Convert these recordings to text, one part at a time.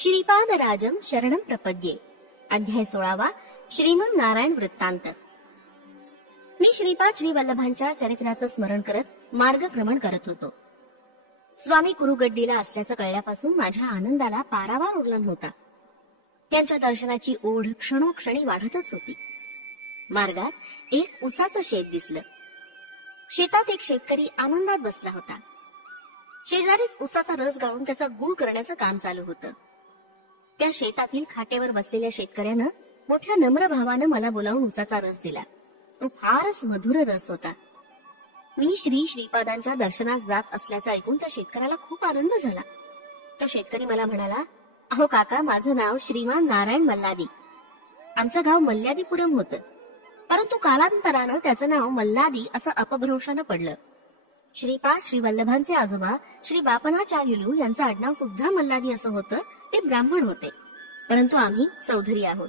श्रीपादराजम शरणं प्रपद्ये. अध्याय 16. श्रीमन नारायण वृत्तांत. मी श्रीपाद श्री वल्लभांच्या चरित्राचं स्मरण करत मार्गक्रमण करत होतो. स्वामी कुरुगड्डीला असल्याचं कळल्यापासून माझ्या आनंदाला पारावार उरला नव्हता. त्यांच्या दर्शनाची ओढ क्षणोक्षणी वाढतच होती. मार्गात एक उसाचं शेत दिसलं. शेतात एक शेतकरी आनंदात बसला होता. शेजारीच उसाचा रस गाळून त्याचा गुळ करण्याचं काम चालू होतं. त्या शेतातील खाटेवर बसलेल्या शेतकऱ्यानं मोठ्या नम्र भावानं मला बोलावून उसाचा रस दिला. तो फारच मधुर रस होता. मी श्रीपादांच्या दर्शनास जात असल्याचं ऐकून त्या शेतकऱ्याला खूप आनंद झाला. तो शेतकरी मला म्हणाला, अहो काका, माझं नाव श्रीमान नारायण मल्लादी. आमचं गाव मल्ल्यादीपुरम होतं, परंतु कालांतरानं त्याचं नाव मल्लादी असं अपभ्रंशानं पडलं. श्रीपाद श्री वल्लभांचे आजोबा श्री बापनाचार्युलू यांचं आडनाव सुद्धा मल्लादी असं होतं. ते ब्राह्मण होते, परंतु आम्ही चौधरी आहोत.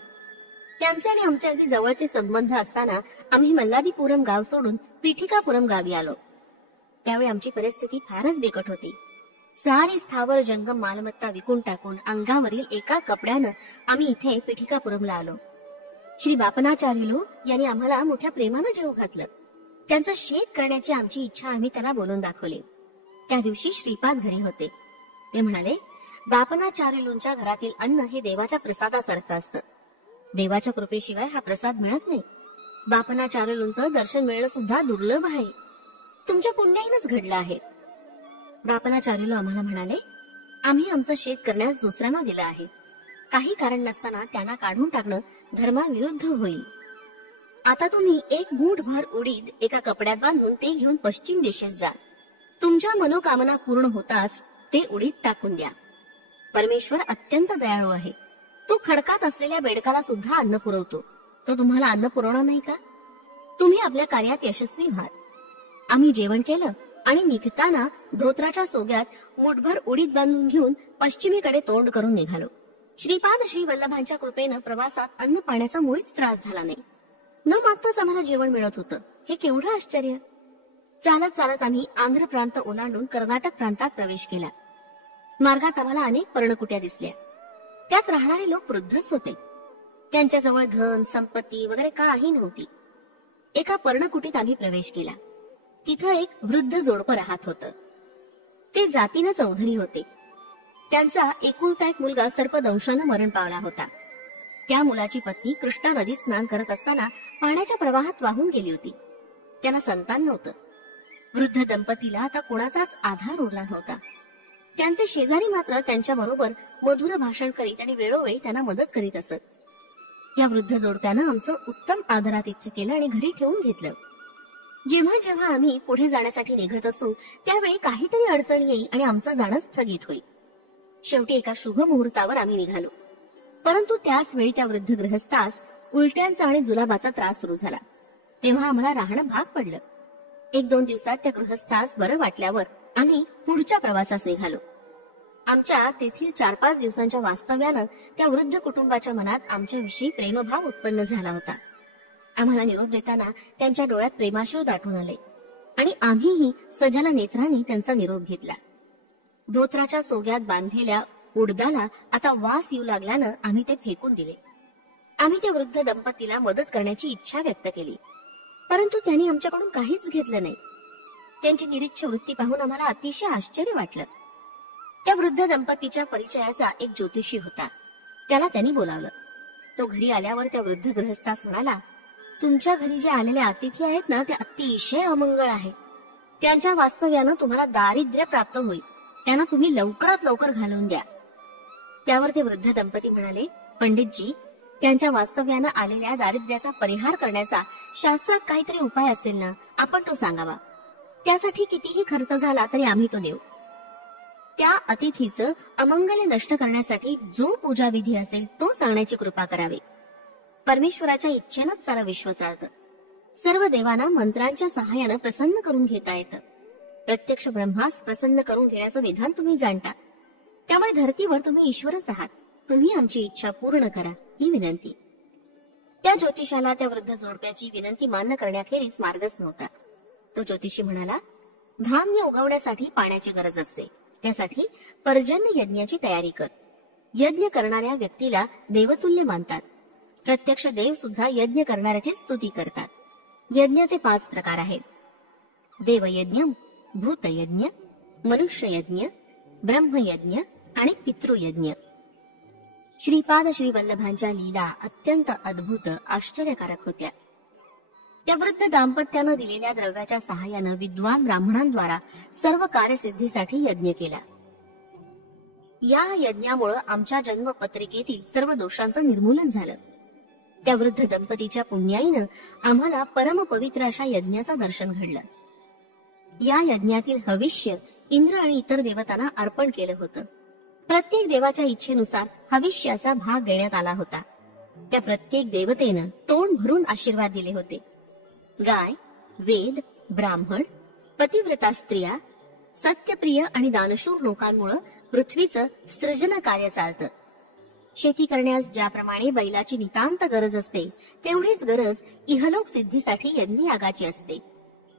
त्यांचे आणि आमचे अगदी जवळचे संबंध असताना आम्ही मल्लादीपुरम गाव सोडून पिठिकापुरम गावी आलो. त्यावेळी आमची परिस्थिती फारच बिकट होती. सारी स्थावर जंगम मालमत्ता विकून टाकून अंगावरील एका कपड्यानं आम्ही इथे पिठिकापुरमला आलो. श्री बापनाचार्युलू यांनी आम्हाला मोठ्या प्रेमानं जेवू घातलं. त्यांचं शेत करण्याची आमची इच्छा आम्ही त्यांना बोलून दाखवली. त्या दिवशी श्रीपाद घरी होते. ते म्हणाले, बापनाचार्युलूंच्या घरातील अन्न हे देवाच्या प्रसादासारखं असतं. देवाच्या कृपेशिवाय हा प्रसाद मिळत नाही. बापनाचार्युलूंचं दर्शन मिळणं सुद्धा दुर्लभ आहे. तुमच्या पुण्याईनच घडलं आहे. बापनाचार्युलू आम्हाला म्हणाले, आम्ही आमचं शेत करण्यास दुसऱ्यांना दिलं आहे. काही कारण नसताना त्यांना काढून टाकणं धर्माविरुद्ध होईल. आता तुम्ही एक मूठभर उडीद एका कपड्यात बांधून ते घेऊन पश्चिम दिशेस जा. तुमच्या मनोकामना पूर्ण होताच ते उडीद टाकून द्या. परमेश्वर अत्यंत दयाळू आहे. तो खडकात असलेल्या बेडकाला सुद्धा अन्न पुरवतो. तो तुम्हाला अन्न पुरवणार नाही का? तुम्ही आपल्या कार्यात यशस्वी व्हाल. आम्ही जेवण केलं आणि निघताना धोत्राच्या सोग्यात मूठभर उडीद बांधून घेऊन पश्चिमेकडे तोंड करून निघालो. श्रीपाद श्री वल्लभांच्या कृपेनं प्रवासात अन्न पाण्याचा मुळीच त्रास झाला नाही. न मागताच आम्हाला जेवण मिळत होतं. हे केवढं आश्चर्य! चालत चालत आम्ही आंध्र प्रांत ओलांडून कर्नाटक प्रांतात प्रवेश केला. मार्गात आम्हाला अनेक पर्णकुट्या दिसल्या. त्यात राहणारे लोक वृद्धच होते. त्यांच्याजवळ धन संपत्ती वगैरे काही नव्हती. एका पर्णकुटीत आम्ही प्रवेश केला. तिथं एक वृद्ध जोडपं राहत होतं. ते जातीनं चौधरी होते. त्यांचा एकुलता एक मुलगा सर्पदंशानं मरण पावला होता. त्या मुलाची पत्नी कृष्णा नदीत स्नान करत असताना पाण्याच्या प्रवाहात वाहून गेली होती. त्यांना संतान नव्हतं. वृद्ध दंपतीला आता कोणाचाच आधार उरला नव्हता. त्यांचे शेजारी मात्र त्यांच्या बरोबर मधुर भाषण करीत आणि वेळोवेळी त्यांना मदत करीत असत. या वृद्ध जोडप्यानं आमचं उत्तम आदरातिथ्य केलं आणि घरी ठेवून घेतलं. जेव्हा जेव्हा आम्ही पुढे जाण्यासाठी निघत असू त्यावेळी काहीतरी अडचण येईल आणि आमचं जाणं स्थगित होईल. शेवटी एका शुभ मुहूर्तावर आम्ही निघालो. परंतु त्याच वेळी त्या वृद्ध गृहस्थास उलट्यांचा आणि जुलाबाचा त्रास सुरू झाला. तेव्हा आम्हाला राहणं भाग पडलं. 1-2 दिवसात त्या गृहस्थास बरं वाटल्यावर आम्ही पुढच्या प्रवासास निघालो. आमच्या तेथील 4-5 दिवसांच्या वास्तव्यानं त्या वृद्ध कुटुंबाच्या मनात आमच्याविषयी प्रेमभाव उत्पन्न झाला होता. आम्हाला निरोप देताना त्यांच्या डोळ्यात प्रेमाश्रू दाटून आले आणि आम्हीही सजल नेत्रांनी त्यांचा निरोप घेतला. धोत्राच्या सोग्यात बांधलेल्या उडदाला आता वास येऊ लागल्यानं आम्ही ते फेकून दिले. आम्ही त्या वृद्ध दंपतीला मदत करण्याची इच्छा व्यक्त केली, परंतु त्यांनी आमच्याकडून काहीच घेतलं नाही. त्यांची निरीच्छ वृत्ती पाहून आम्हाला अतिशय आश्चर्य वाटलं. त्या वृद्ध दंपतीच्या परिचयाचा एक ज्योतिषी होता. त्याला त्यांनी बोलावलं. तो घरी आल्यावर त्या वृद्ध गृहस्थास म्हणाला, तुमच्या घरी जे आलेले अतिथी आहेत ना, ते अतिशय अमंगळ आहेत. त्यांच्या वास्तव्यानं तुम्हाला दारिद्र्य प्राप्त होईल. त्यांना तुम्ही लवकरात लवकर घालवून द्या. त्यावर ते वृद्ध दंपती म्हणाले, पंडितजी, त्यांच्या वास्तव्यानं आलेल्या दारिद्र्याचा परिहार करण्याचा शास्त्रात काहीतरी उपाय असेल ना, आपण तो सांगावा. त्यासाठी कितीही खर्च झाला तरी आम्ही तो देऊ. त्या अतिथीचं अमंगल नष्ट करण्यासाठी जो पूजाविधी असेल तो सांगण्याची कृपा करावी. परमेश्वराच्या इच्छेनंच सारं विश्व चालतं. सर्व देवांना मंत्रांच्या सहाय्यानं प्रसन्न करून घेता येतं. प्रत्यक्ष ब्रह्मास प्रसन्न करून घेण्याचं विधान तुम्ही जाणता. त्यामुळे धरतीवर तुम्ही ईश्वरच आहात. तुम्ही आमची इच्छा पूर्ण करा, ही विनंती. त्या ज्योतिषाला त्या वृद्ध जोडप्याची विनंती मान्य करण्याखेरीज मार्गच नव्हता. तो ज्योतिषी म्हणाला, धान्य उगवण्यासाठी पाण्याची गरज असते. त्यासाठी पर्जन्य यज्ञाची तयारी कर. यज्ञ करणाऱ्या व्यक्तीला देवतुल्य मानतात. प्रत्यक्ष देव सुद्धा यज्ञ करणाऱ्याची स्तुती करतात. यज्ञाचे 5 प्रकार आहेत: देवयज्ञ, भूतयज्ञ, मनुष्ययज्ञ, ब्रह्मयज्ञ आणि पितृयज्ञ. श्रीपाद श्री वल्लभांच्या लीला अत्यंत अद्भुत आश्चर्यकारक होत्या. त्या वृद्ध दाम्पत्यानं दिलेल्या द्रव्याच्या सहाय्यानं विद्वान ब्राह्मणांद्वारा सर्व कार्यसिद्धीसाठी यज्ञ केला. या यज्ञामुळे आमच्या जन्मपत्रिकेतील सर्व दोषांचं निर्मूलन झालं. त्या वृद्ध दंपतीच्या पुण्याईनं आम्हाला परमपवित्र अशा यज्ञाचं दर्शन घडलं. या यज्ञातील हविष्य इंद्र आणि इतर देवतांना अर्पण केलं होतं. प्रत्येक देवाच्या इच्छेनुसार हविष्याचा भाग देण्यात आला होता. त्या प्रत्येक देवतेनं तोंड भरून आशीर्वाद दिले होते. गाय, वेद, ब्राह्मण, पतिव्रता स्त्रिया, सत्यप्रिय आणि दानशूर लोकांमुळे पृथ्वीचं सृजन कार्य चालतं. शेती करण्यास ज्याप्रमाणे बैलाची नितांत गरज असते, तेवढीच गरज इहलोक सिद्धीसाठी यज्ञयागाची असते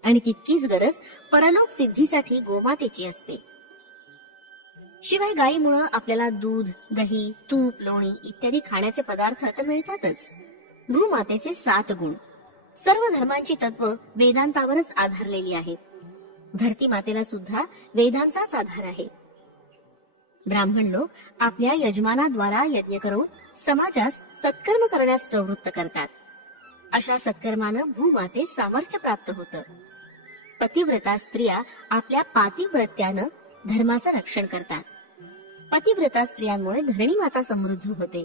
आणि तितकीच गरज परलोक सिद्धीसाठी गोमातेची असते. शिवाय गायीमुळे आपल्याला दूध, दही, तूप, लोणी इत्यादी खाण्याचे पदार्थ तर मिळतातच. भूमातेचे 7 गुण. सर्व धर्मांची तत्व वेदांतावरच आधारलेली आहेत. धरती मातेला सुद्धा वेदांचाच आधार आहे. ब्राह्मण लोक आपल्या यजमानाद्वारा यज्ञ करून समाजास सत्कर्म करण्यास प्रवृत्त करतात. अशा सत्कर्मानं भूमातेस सामर्थ्य प्राप्त होतं. पतिव्रता स्त्रिया आपल्या पातिव्रत्यानं धर्माचं रक्षण करतात. पतिव्रता स्त्रियांमुळे धरणी माता समृद्ध होते.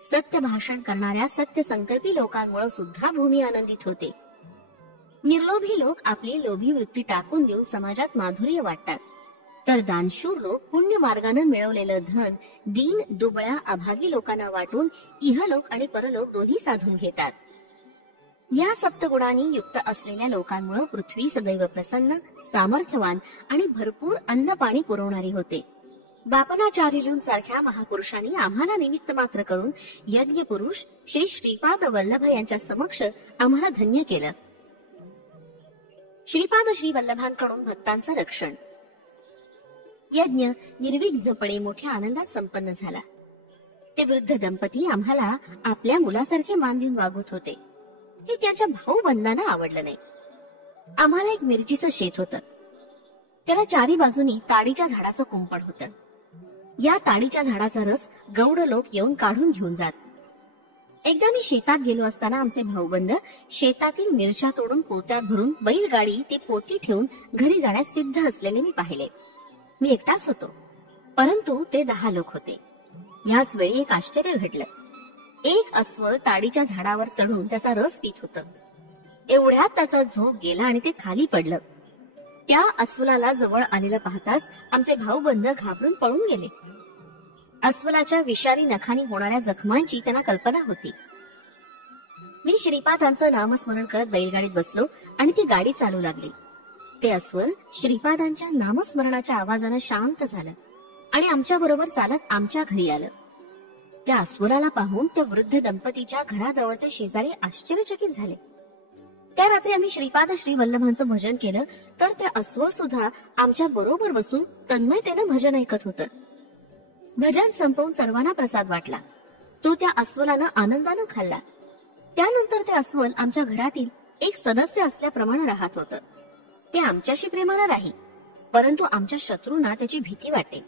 सत्य भाषण करणाऱ्या सत्य संकल्पी लोकांमुळे सुद्धा भूमी आनंदित होते. निर्लोभी लोक आपली लोभी वृत्ती टाकून देऊन समाजात माधुर्य वाटतात, तर दानशूर लोक पुण्य मार्गाने मिळवलेलं धन दीन दुबळ्या अभागी लोकांना वाटून इहलोक आणि परलोक दोन्ही साधून घेतात. या सप्तगुणांनी युक्त असलेल्या लोकांमुळे पृथ्वी सदैव प्रसन्न, सामर्थ्यवान आणि भरपूर अन्न पाणी पुरवणारी होते. बापनाचार्यूंसारख्या महापुरुषांनी आम्हाला निमित्त मात्र करून यज्ञ पुरुष श्री श्रीपाद वल्लभ यांच्या समक्ष आम्हाला धन्य केलं. श्रीपाद श्री वल्लभांकडून भक्तांचं रक्षण. यज्ञ निर्विघ्नपणे मोठ्या आनंदात संपन्न झाला. ते वृद्ध दंपती आम्हाला आपल्या मुलासारखे मान देऊन वागवत होते. हे त्यांच्या भाऊबंधांना आवडलं नाही. आम्हाला एक मिरचीचं शेत होतं. त्याला 4 बाजूनी ताडीच्या झाडाचं कुंपण होतं. या ताडीच्या झाडाचा रस गौड लोक येऊन काढून घेऊन जात. एकदा मी शेतात गेलो असताना आमचे भाऊबंद शेतातील मिरच्या तोडून पोत्यात भरून बैलगाडी ती पोती ठेवून घरी जाण्यास सिद्ध असलेले मी पाहिले. मी एकटाच होतो, परंतु ते 10 लोक होते. याच वेळी एक आश्चर्य घडलं. एक अस्वल ताडीच्या झाडावर चढून त्याचा रस पित होतं. एवढ्यात त्याचा झोप गेला आणि ते खाली पडलं. त्या अस्वलाला जवळ आलेलं पाहताच आमचे भाऊबंद घाबरून पळून गेले. अस्वलाच्या विषारी नखानी होणाऱ्या जखमांची त्यांना कल्पना होती. मी श्रीपादांचं नामस्मरण करत बैलगाडीत बसलो आणि ती गाडी चालू लागली. ते अस्वल श्रीपादांच्या नामस्मरणाच्या आवाजानं शांत झालं आणि आमच्या बरोबर चालत आमच्या घरी आलं. त्या अस्वलाला पाहून त्या वृद्ध दंपतीच्या घराजवळचे शेजारी आश्चर्यचकित झाले. त्या रात्री आम्ही श्रीपाद श्री वल्लभांचं भजन केलं, तर ते अस्वल सुद्धा आमच्या बरोबर बसून तन्मयतेनं भजन ऐकत होतं. भजन संपवून सर्वांना प्रसाद वाटला. तो त्या अस्वलानं आनंदानं खाल्ला. त्यानंतर ते अस्वल आमच्या घरातील एक सदस्य असल्याप्रमाणे राहत होतं. ते आमच्याशी प्रेमानं नाही, परंतु आमच्या शत्रूंना त्याची भीती वाटते.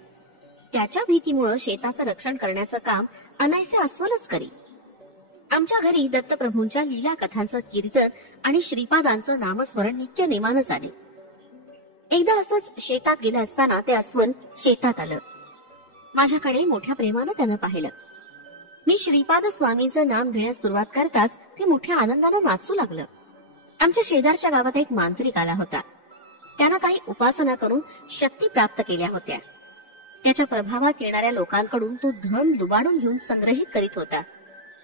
त्याच्या भीतीमुळे शेताचं रक्षण करण्याचं काम अनायसे अस्वलच करी. आमच्या घरी दत्तप्रभूंच्या लीला कथांचं कीर्तन आणि श्रीपादांचं नामस्मरण नित्य नेमानं झाले. एकदा असंच शेतात गेलं असताना ते अस्वल शेतात आलं. माझ्याकडे मोठ्या प्रेमानं त्यानं पाहिलं. मी श्रीपाद स्वामींचं नाम घेण्यास सुरुवात करताच ते मोठ्या आनंदानं नाचू लागलं. आमच्या शेजारच्या गावात एक मांत्रिक आला होता. त्यानं काही उपासना करून शक्ती प्राप्त केल्या होत्या. त्याच्या प्रभावात येणाऱ्या लोकांकडून तो धन लुबाडून घेऊन संग्रहित करीत होता.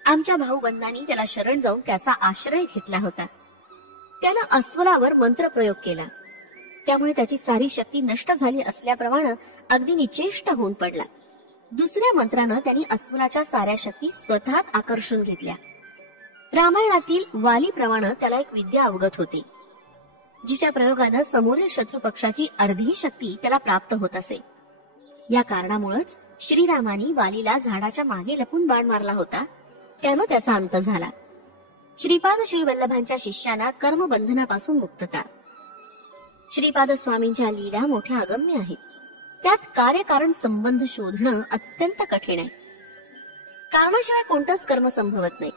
आमच्या भाऊबंधांनी त्याला शरण जाऊन त्याचा आश्रय घेतला होता. त्यानं अस्वलावर मंत्र प्रयोग केला. त्यामुळे त्याची सारी शक्ती नष्ट झाली असल्याप्रमाणे अगदी निचेष्ट होऊन पडला. दुसऱ्या मंत्रानं त्यांनी अस्वलाच्या साऱ्या शक्ती स्वतःत आकर्षून घेतल्या. रामायणातील वालीप्रमाणे त्याला एक विद्या अवगत होती, जिच्या प्रयोगानं समोरील शत्रू पक्षाची अर्धी शक्ती त्याला प्राप्त होत असे. या कारणामुळेच श्रीरामानी वालीला झाडाच्या मागे लपून बाण मारला होता, त्यानं त्याचा अंत झाला. श्रीपाद श्री वल्लभांच्या शिष्याना कर्मबंधनापासून मुक्तता. श्रीपाद स्वामींच्या लीला मोठ्या अगम्य आहेत. त्यात कार्यकारण संबंध शोधणं अत्यंत कठीण आहे. कारणाशिवाय कोणतंच कर्म संभवत नाही.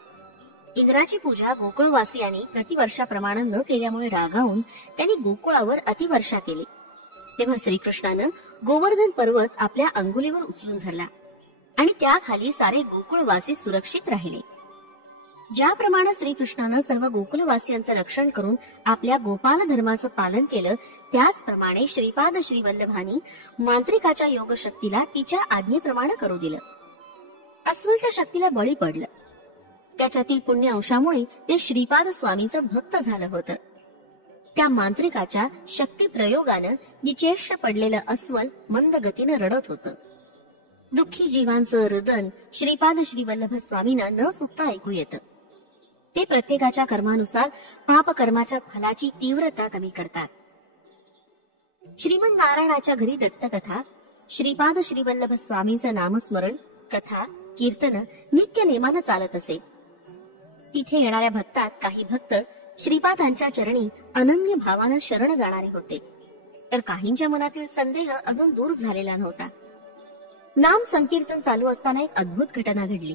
इंद्राची पूजा गोकुळवासियांनी प्रतिवर्षाप्रमाणे न केल्यामुळे रागावून त्यांनी गोकुळावर अतिवर्षा केली. तेव्हा श्रीकृष्णानं गोवर्धन पर्वत आपल्या अंगुलीवर उचलून धरला आणि त्याखाली सारे गोकुळवासी सुरक्षित राहिले. ज्याप्रमाणे श्रीकृष्णानं सर्व गोकुलवासियांचं रक्षण करून आपल्या गोपाल धर्माचं पालन केलं, त्याचप्रमाणे श्रीपाद श्री वल्लभानी मांत्रिकाच्या योग शक्तीला तिच्या आज्ञेप्रमाणे करू दिलं. अस्वल त्या शक्तीला बळी पडलं. त्याच्यातील पुण्य अंशामुळे ते श्रीपाद स्वामींचं भक्त झालं होतं. त्या मांत्रिकाच्या शक्ती प्रयोगानं निचेष्ट पडलेलं अस्वल मंद गतीनं रडत होतं. दुःखी जीवांचं रुदन श्रीपाद श्री वल्लभ स्वामींना न चुकता ऐकू येतं. ते प्रत्येकाच्या कर्मानुसार पाप कर्माच्या फलाची तीव्रता कमी करतात. श्रीमन नारायणाच्या घरी दत्तकथा, श्रीपाद श्री वल्लभ स्वामींचं नामस्मरण, कथा, कीर्तन नित्य नेमानं चालत असे. तिथे येणाऱ्या भक्तात काही भक्त श्रीपादांच्या चरणी अनन्य भावानं शरण जाणारे होते, तर काहींच्या मनातील संदेह अजून दूर झालेला नव्हता. नाम संकीर्तन चालू असताना एक अद्भुत घटना घडली.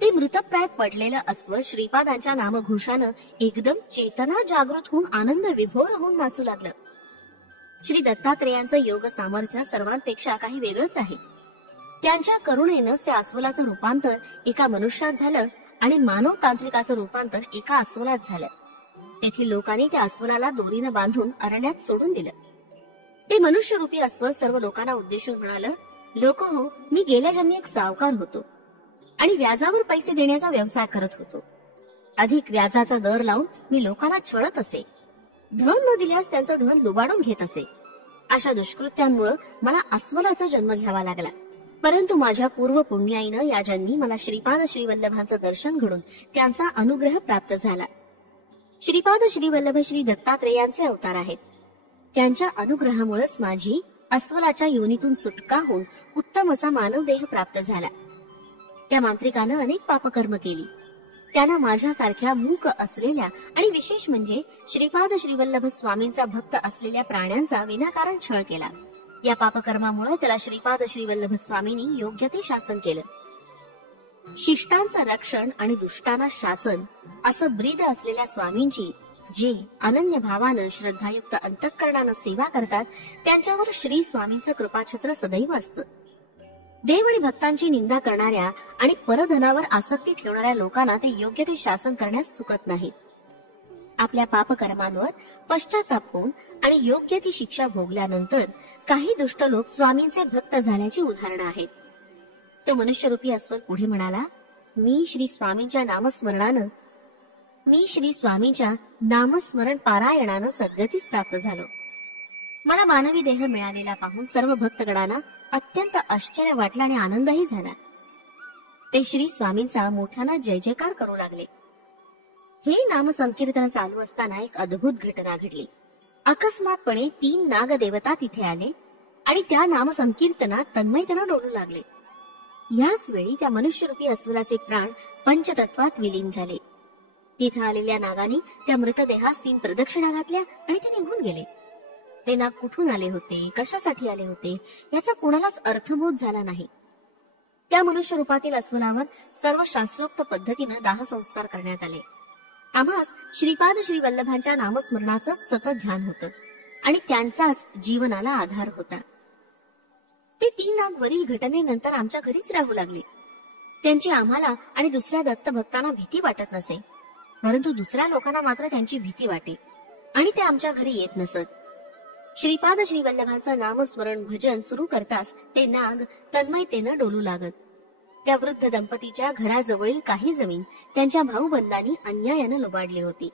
ते मृतप्राय पडलेलं अस्वल श्रीपादांच्या नामघोषानं एकदम चेतना जागृत होऊन आनंद विभोर होऊन नाचू लागलं. श्री दत्तात्रेयांचं योग सामर्थ्य सर्वांपेक्षा काही वेगळंच आहे. त्यांच्या करुणेनं त्या अस्वलाचं रूपांतर एका मनुष्यात झालं आणि मानव तांत्रिकाचं रूपांतर एका अस्वलात झालं. तेथील लोकांनी त्या अस्वलाला दोरीनं बांधून अरण्यात सोडून दिलं. ते मनुष्यरूपी अस्वल सर्व लोकांना उद्देशून म्हणालं, लोक हो, मी गेल्या जन्मी एक सावकार होतो आणि व्याजावर पैसे देण्याचा व्यवसाय करत होतो. अधिक व्याजाचा दर लावून मी लोकांना छळत असे. धन न दिल्यास त्यांचं धन लुबाडून घेत असे. अशा दुष्कृत्यांमुळे मला अस्वलाचा जन्म घ्यावा लागला. परंतु माझ्या पूर्व पुण्याईनं या जन्मी मला श्रीपाद श्री वल्लभांचं दर्शन घडून त्यांचा अनुग्रह प्राप्त झाला. श्रीपाद श्री वल्लभ श्री दत्तात्रेयांचे अवतार आहेत. त्यांच्या अनुग्रहामुळेच माझी अस्वलाच्या योनीतून सुटका होऊन उत्तम असा मानव देह प्राप्त झाला. त्या मांत्रिकानं अनेक पापकर्म केली. त्यानं माझ्यासारख्या मूक असलेल्या आणि विशेष म्हणजे श्रीपाद श्री वल्लभ स्वामींचा भक्त असलेल्या प्राण्यांचा विनाकारण छळ केला. या पापकर्मामुळे त्याला श्रीपाद श्री वल्लभ स्वामींनी योग्य ते शासन केलं. शिष्टांचं रक्षण आणि दुष्टांना शासन असं ब्रीद असलेल्या स्वामींची जे अनन्य भावानं श्रद्धायुक्त अंतःकरणानं सेवा करतात, त्यांच्यावर श्री स्वामींचं कृपाछत्र सदैव असतं. देव आणि भक्तांची निंदा करणाऱ्या आणि परधनावर आसक्ती ठेवणाऱ्या लोकांना ते योग्य ते शासन करण्यास चुकत नाहीत. आपल्या पापकर्मांवर पश्चाताप होऊन आणि योग्य ती शिक्षा भोगल्यानंतर काही दुष्ट लोक स्वामींचे भक्त झाल्याची उदाहरणं आहेत. तो मनुष्यरूपी अस्वल पुढे म्हणाला, मी श्री स्वामींच्या नामस्मरण पारायणानं सद्गतीस प्राप्त झालो. मला मानवी देह मिळालेला पाहून सर्व भक्तगणांना अत्यंत आश्चर्य वाटलं आणि आनंदही झाला. ते श्री स्वामींचा मोठ्यानं जय जयकार करू लागले. हे नाम संकीर्तन चालू असताना एक अद्भुत घटना घडली. अकस्मातपणे 3 नागदेवता तिथे आले आणि त्या नाम संकीर्तनात तन्मयतेनं डोलू लागले. याच वेळी त्या मनुष्यरूपी अस्वलाचे प्राण पंचतत्वात विलीन झाले. तिथे आलेल्या नागांनी त्या मृतदेहास 3 प्रदक्षिणा घातल्या आणि ते निघून गेले. ते नाग कुठून आले होते, कशासाठी आले होते, याचा कोणालाच अर्थबोध झाला नाही. त्या मनुष्य रूपातील अस्वलावर सर्व शास्त्रोक्त पद्धतीनं दाह संस्कार करण्यात आले. आम्हास श्रीपाद श्री वल्लभांच्या नामस्मरणाचं सतत ध्यान होतं आणि त्यांचाच जीवनाला आधार होता. ते 3 नाग वरील घटनेनंतर आमच्या घरीच राहू लागले. त्यांची आम्हाला आणि दुसऱ्या दत्तभक्तांना भीती वाटत नसे, परंतु दुसऱ्या लोकांना मात्र त्यांची भीती वाटे आणि ते आमच्या घरी येत नसत. श्रीपाद श्री वल्लभांचं नामस्मरण भजन सुरू करताच ते नाग तन्मयतेनं डोलू लागत. त्या वृद्ध दंपतीच्या घराजवळील काही जमीन त्यांच्या भाऊबंदांनी अन्यायानं लुबाडली होती.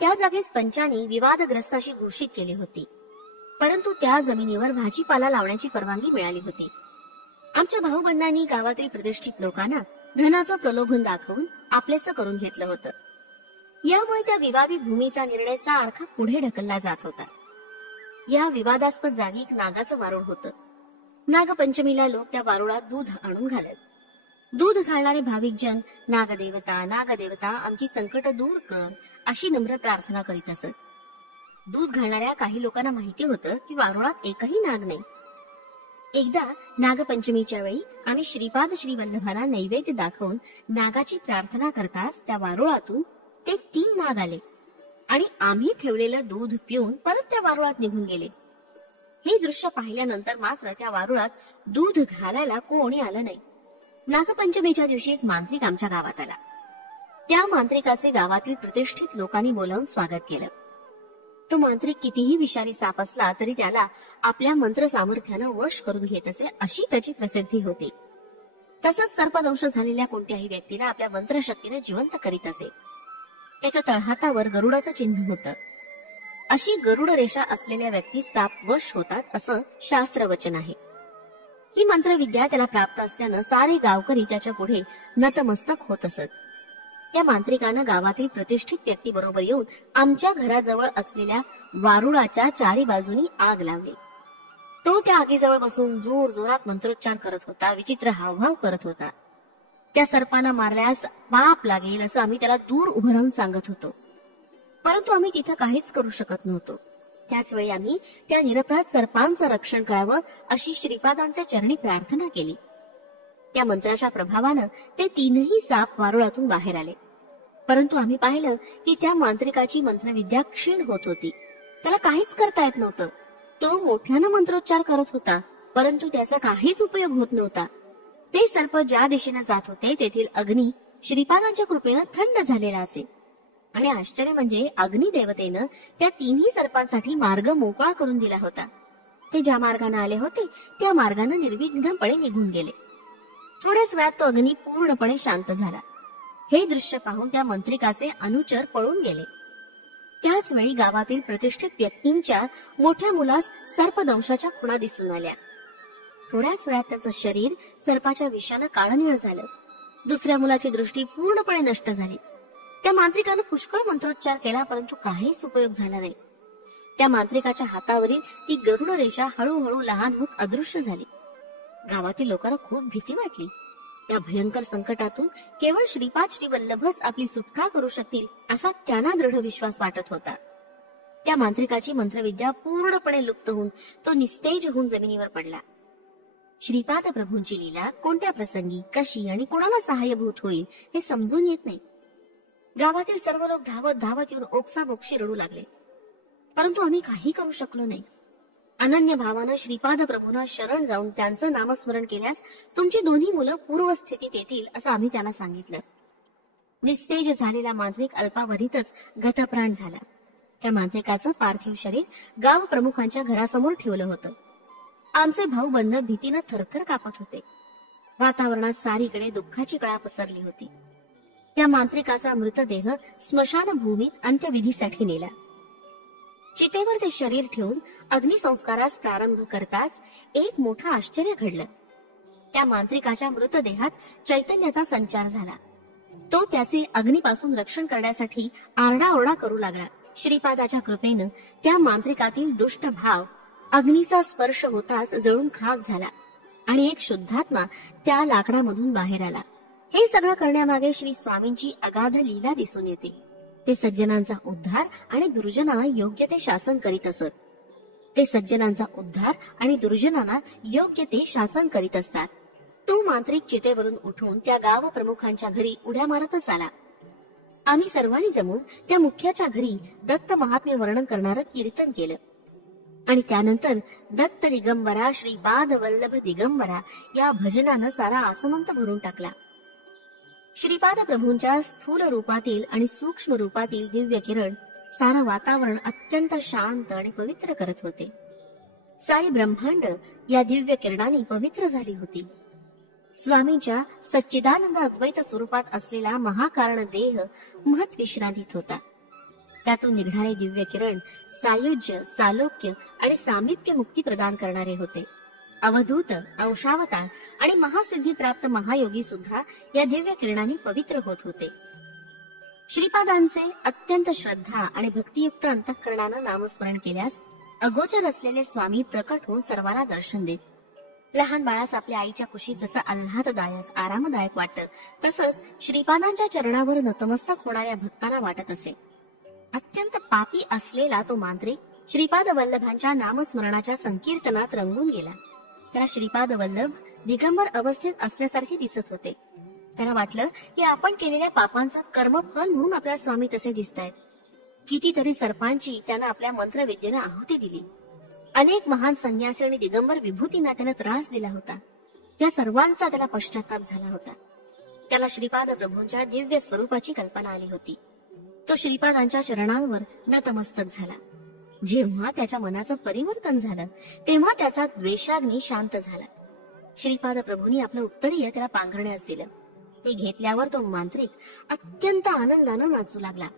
त्या जागेस पंचांनी विवादग्रस्ताशी घोषित केली होती, परंतु त्या जमिनीवर भाजीपाला लावण्याची परवानगी मिळाली होती. आमच्या भाऊबंदांनी गावातील प्रतिष्ठित लोकांना धनाचं प्रलोभन दाखवून आपलेसं करून घेतलं होतं. यामुळे त्या विवादित भूमीचा निर्णय सारखा पुढे ढकलला जात होता. या विवादास्पद जागी एक नागाचं वारुळ होतं. नागपंचमीला लोक त्या वारुळात दूध आणून घालत. दूध घालणारे भाविक जन नागदेवता नागदेवता आमची संकट दूर कर अशी नम्र प्रार्थना करीत असत. दूध घालणाऱ्या काही लोकांना माहिती होतं की वारुळात एकही नाग नाही. एकदा नागपंचमीच्या वेळी आम्ही श्रीपाद श्रीवल्लभांना नैवेद्य दाखवून नागाची प्रार्थना करताच त्या वारुळातून ते 3 नाग आले आणि आम्ही ठेवलेलं दूध पिऊन परत त्या वारुळात निघून गेले. हे दृश्य पाहिल्यानंतर मात्र त्या वारुळात दूध घालायला कोणी आलं नाही. नागपंचमीच्या दिवशी एक मांत्रिक आमच्या गावात आला. त्या मांत्रिकाचे गावातील प्रतिष्ठित लोकांनी बोलावून स्वागत केलं. तो मांत्रिक कितीही विषारी साप असला तरी त्याला आपल्या मंत्र सामर्थ्यानं वश करून घेत असे अशी त्याची प्रसिद्धी होती. तसंच सर्पदंश झालेल्या कोणत्याही व्यक्तीला आपल्या मंत्रशक्तीने जिवंत करीत असे. त्याच्या तळहातावर गरुडाचं चिन्ह होतं. अशी गरुड रेषा असलेल्या व्यक्ती साप वश होतात असं शास्त्रवचन आहे. ही मंत्रविद्या त्याला प्राप्त असल्यानं सारे गावकरी त्याच्या पुढे नतमस्तक होत असत. त्या मांत्रिकानं गावातील प्रतिष्ठित व्यक्ती बरोबर येऊन आमच्या घराजवळ असलेल्या वारुळाच्या 4 बाजूनी आग लावली. तो त्या आगीजवळ बसून जोर जोरात मंत्रोच्चार करत होता. विचित्र हावभाव करत होता. त्या सर्पांना मारल्यास पाप लागेल असं आम्ही त्याला दूर उभं राहून सांगत होतो. परंतु आम्ही तिथं काहीच करू शकत नव्हतो. त्याच वेळी आम्ही त्या निरपराध सर्पांचं रक्षण करावं अशी श्रीपादांच्या चरणी प्रार्थना केली. त्या मंत्राच्या प्रभावानं ते 3ही साप वारुळातून बाहेर आले. परंतु आम्ही पाहिलं की त्या मांत्रिकाची मंत्रविद्या क्षीण होत होती. त्याला काहीच करता येत नव्हतं. तो मोठ्यानं मंत्रोच्चार करत होता परंतु त्याचा काहीच उपयोग होत नव्हता. ते सर्प ज्या दिशेने जात होते तेथील अग्नी श्रीपादांच्या कृपेनं थंड झालेला असे. आणि आश्चर्य म्हणजे अग्निदेवतेनं त्या 3ही सर्पांसाठी मार्ग मोकळा करून दिला होता. ते ज्या मार्गाने आले होते त्या मार्गाने निर्विघ्नपणे निघून गेले. थोड्याच वेळात तो अग्नी पूर्णपणे शांत झाला. हे दृश्य पाहून त्या मंत्रिकाचे अनुचर पळून गेले. त्याच वेळी गावातील प्रतिष्ठित व्यक्तींच्या मोठ्या मुलास सर्पदंशाच्या खुणा दिसून आल्या. थोड्याच वेळात त्याचं शरीर सर्पाच्या विषानं काळनिळ झालं. दुसऱ्या मुलाची दृष्टी पूर्णपणे नष्ट झाली. त्या मांत्रिकानं पुष्कळ मंत्रोच्चार केला परंतु काहीच उपयोग झाला नाही. त्या मांत्रिकाच्या हातावरील ती गरुड रेषा हळूहळू लहान होत अदृश्य झाली. गावातील लोकांना खूप भीती वाटली. त्या भयंकर संकटातून केवळ श्रीपाद श्रीवल्लभच आपली सुटका करू शकतील असा त्यांना दृढ विश्वास वाटत होता. त्या मांत्रिकाची मंत्रविद्या पूर्णपणे लुप्त होऊन तो निस्तेज होऊन जमिनीवर पडला. श्रीपाद प्रभूंची लीला कोणत्या प्रसंगी कशी आणि कोणाला सहाय्यभूत होईल हे समजून येत नाही. गावातील सर्व लोक धावत धावत येऊन ओक्साबोक्षी रडू लागले. परंतु आम्ही काही करू शकलो नाही. अनन्य भावानं श्रीपाद प्रभूंना शरण जाऊन त्यांचं नामस्मरण केल्यास तुमची 2ही मुलं पूर्वस्थितीत येतील असं आम्ही त्यांना सांगितलं. निस्तेज झालेला मांत्रिक अल्पावधीतच गतप्राण झाला. त्या मांत्रिकाचं पार्थिव शरीर गाव प्रमुखांच्या घरासमोर ठेवलं होतं. आमचे भाऊ बंध भीतीनं थरथर कापत होते. वातावरणात सारीकडे दुःखाची कळा पसरली होती. त्या मांत्रिकाचा मृतदेह स्मशानभूमीत अंत्यविधीसाठी नेला. चितेवर ते शरीर ठेवून अग्निसंस्कारास प्रारंभ करताच एक मोठं आश्चर्य घडलं. त्या मांत्रिकाच्या मृतदेहात चैतन्याचा संचार झाला. तो त्याचे अग्नीपासून रक्षण करण्यासाठी आरडाओरडा करू लागला. श्रीपादाच्या कृपेनं त्या मांत्रिकातील दुष्ट भाव अग्नीचा स्पर्श होताच जळून खाक झाला आणि एक शुद्धात्मा त्या लाकडामधून बाहेर आला. हे सगळं करण्यामागे श्री स्वामींची अगाध लीला दिसून येते. ते सज्जनांचा उद्धार आणि दुर्जनांना योग्य ते शासन करीत असत. तो मांत्रिक चितेवरून उठून त्या गाव प्रमुखांच्या घरी उड्या मारतच आला. आम्ही सर्वांनी जमून त्या मुख्याच्या घरी दत्त महात्म्य वर्णन करणारं कीर्तन केलं आणि त्यानंतर दत्त दिगंबरा श्रीपाद वल्लभ दिगंबरा या भजनानं सारा आसमंत भरून टाकला. श्रीपाद प्रभूंच्या स्थूल रूपातील आणि सूक्ष्म रूपातील दिव्य किरण सारं वातावरण अत्यंत शांत आणि पवित्र करत होते. सारी ब्रह्मांड या दिव्य किरणांनी पवित्र झाली होती. स्वामींच्या सच्चिदानंद अद्वैत स्वरूपात असलेला महाकारण देह महत् विश्रांतीत होता. त्यातून निघणारे दिव्य किरण सायुज्य, सालोक्य आणि सामिप्य मुक्ती प्रदान करणारे होते. अवधूत, अंशावतार आणि महासिद्धी प्राप्त महायोगी सुद्धा या दिव्य किरणांनी पवित्र होत होते. श्रीपादांचे अत्यंत श्रद्धा आणि भक्तियुक्त अंतःकरणानं नामस्मरण केल्यास अगोचर असलेले स्वामी प्रकट होऊन सर्वांना दर्शन देत. लहान बाळास आपल्या आईच्या कुशीत जसं आल्हाददायक आरामदायक वाटतं, तसंच श्रीपादांच्या चरणावर नतमस्तक होणाऱ्या भक्तांना वाटत असे. अत्यंत पापी असलेला तो मांत्रिक श्रीपाद वल्लभांच्या नामस्मरणाच्या संकीर्तनात रंगून गेला. त्याला श्रीपाद वल्लभ दिगंबर अवस्थेत असल्यासारखे दिसत होते. त्याला वाटलं की आपण केलेल्या पापांचं कर्मफल म्हणून आपल्या स्वामी तसे दिसतायत. कितीतरी सर्पांची त्यानं आपल्या मंत्रविद्येनं आहुती दिली. अनेक महान संन्यासी आणि दिगंबर विभूतींना त्यानं त्रास दिला होता. या सर्वांचा त्याला पश्चाताप झाला होता. त्याला श्रीपाद प्रभूंच्या दिव्य स्वरूपाची कल्पना आली होती. तो श्रीपादांच्या चरणांवर नतमस्तक झाला. जेव्हा त्याच्या मनाचं परिवर्तन झालं, तेव्हा त्याचा द्वेषाग्नी शांत झाला. श्रीपाद प्रभूंनी आपलं उत्तरीय त्याला पांघरण्यास दिलं. ते घेतल्यावर तो मांत्रिक अत्यंत आनंदानं नाचू लागला.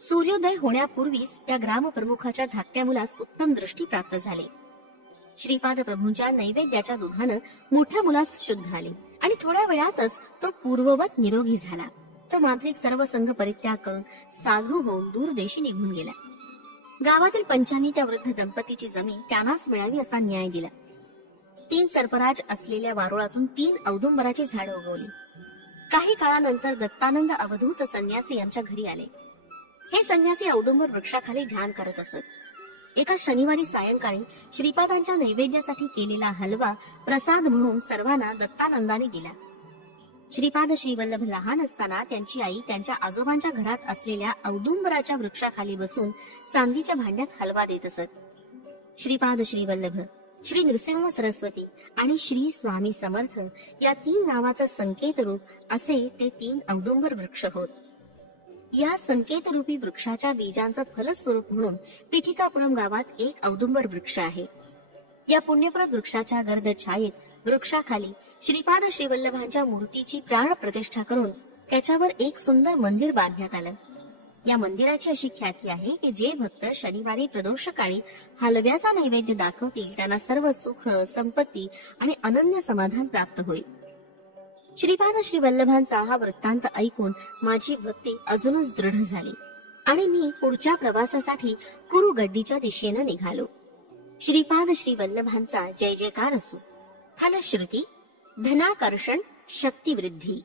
सूर्योदय होण्यापूर्वीच त्या ग्रामप्रमुखाच्या धाकट्या मुलास उत्तम दृष्टी प्राप्त झाली. श्रीपाद प्रभूंच्या नैवेद्याच्या दुधानं मोठ्या मुलास शुद्ध आली आणि थोड्या वेळातच तो पूर्ववत निरोगी झाला. तो मांत्रिक सर्व संघ परित्याग करून साधू होऊन दूरदेशी निघून गेला. गावातील पंचांनी त्या वृद्ध दंपतीची जमीन त्यांनाच मिळावी असा न्याय दिला. 3 सर्पराज असलेल्या वारुळातून 3 औदुंबराची झाडं उगवली. काही काळानंतर दत्तानंद अवधूत संन्यासी आमच्या घरी आले. हे संन्यासी औदुंबर वृक्षाखाली ध्यान करत असत. एका शनिवारी सायंकाळी श्रीपादांच्या नैवेद्यासाठी केलेला हलवा प्रसाद म्हणून सर्वांना दत्तानंदाने दिला. श्रीपाद श्रीवल्लभ लहान असताना त्यांची आई त्यांच्या आजोबांच्या घरात असलेल्या औदुंबराच्या वृक्षाखाली बसून चांदीच्या भांड्यात हलवा देत असत. श्रीपाद श्रीवल्लभ, श्री नृसिंह सरस्वती आणि श्री स्वामी समर्थ या 3 नावाचं संकेत रूप असे ते 3 औदुंबर वृक्ष होत. या संकेतरूपी वृक्षाच्या बीजांचं फलस्वरूप म्हणून पिठिकापुरम गावात एक औदुंबर वृक्ष आहे. या पुण्यप्रद वृक्षाच्या गर्द छायेत वृक्षाखाली श्रीपाद श्रीवल्लभांच्या मूर्तीची प्राण प्रतिष्ठा करून त्याच्यावर एक सुंदर मंदिर बांधण्यात आलं. या मंदिराची अशी ख्याती आहे की जे भक्त शनिवारी प्रदोषकाळी हलव्याचा नैवेद्य दाखवतील त्यांना सर्व सुख, संपत्ती आणि अनन्य समाधान प्राप्त होईल. श्रीपाद श्रीवल्लभांचा हा वृत्तांत ऐकून माझी भक्ती अजूनच दृढ झाली आणि मी पुढच्या प्रवासासाठी कुरुगड्डीच्या दिशेनं निघालो. श्रीपाद श्रीवल्लभांचा जय जयकार असो. फलश्रुती, धनाकर्षण, शक्तिवृद्धी.